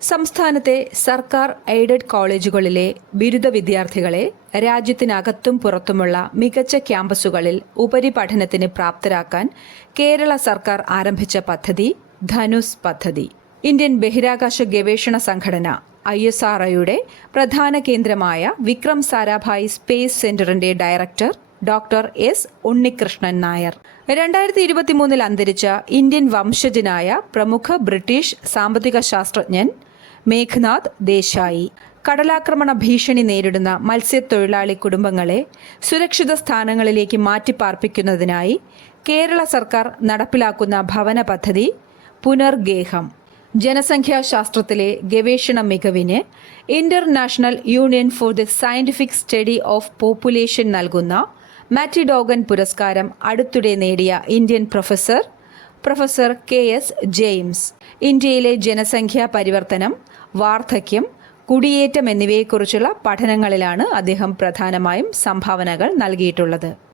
സംസ്ഥാനത്തെ സർക്കാർ എയ്ഡഡ് കോളേജുകളിലെ ബിരുദ വിദ്യാർത്ഥികളെ രാജ്യത്തിനകത്തും പുറത്തുമുള്ള മികച്ച ക്യാമ്പസുകളിൽ ഉപരിപഠനത്തിന് പ്രാപ്തരാക്കാൻ കേരള സർക്കാർ ആരംഭിച്ച പദ്ധതി ധനുസ് പദ്ധതി. ഇന്ത്യൻ ബഹിരാകാശ ഗവേഷണ സംഘടന ISROയുടെ പ്രധാന കേന്ദ്രമായ വിക്രം സാരാഭായ് സ്പേസ് സെന്ററിന്റെ director doctor S. Unnikrishnan Nair 2023 അന്തരിച്ച ഇന്ത്യൻ വംശജനായ പ്രമുഖ ബ്രിട്ടീഷ് സാമ്പത്തിക ശാസ്ത്രജ്ഞൻ മേഘ്നാഥ് ദേശായി കടലാക്രമണ ഭീഷണി നേരിടുന്ന മത്സ്യത്തൊഴിലാളി കുടുംബങ്ങളെ സുരക്ഷിത സ്ഥാനങ്ങളിലേക്ക് മാറ്റിപ്പാർപ്പിക്കുന്നതിനായി കേരള സർക്കാർ നടപ്പിലാക്കുന്ന ഭവന പദ്ധതി പുനർഗേഹം ജനസംഖ്യാശാസ്ത്രത്തിലെ ഗവേഷണ മികവിന് international union for the scientific study of population നൽകുന്ന മാറ്റിഡോഗൻ പുരസ്കാരം അടുത്തിടെ നേടിയ ഇന്ത്യൻ പ്രൊഫസർ KS ജെയിംസ് ഇന്ത്യയിലെ ജനസംഖ്യാ പരിവർത്തനം, വാർദ്ധക്യം, കുടിയേറ്റം എന്നിവയെക്കുറിച്ചുള്ള പഠനങ്ങളിലാണ് അദ്ദേഹം പ്രധാനമായും സംഭാവനകൾ നൽകിയിട്ടുള്ളത്.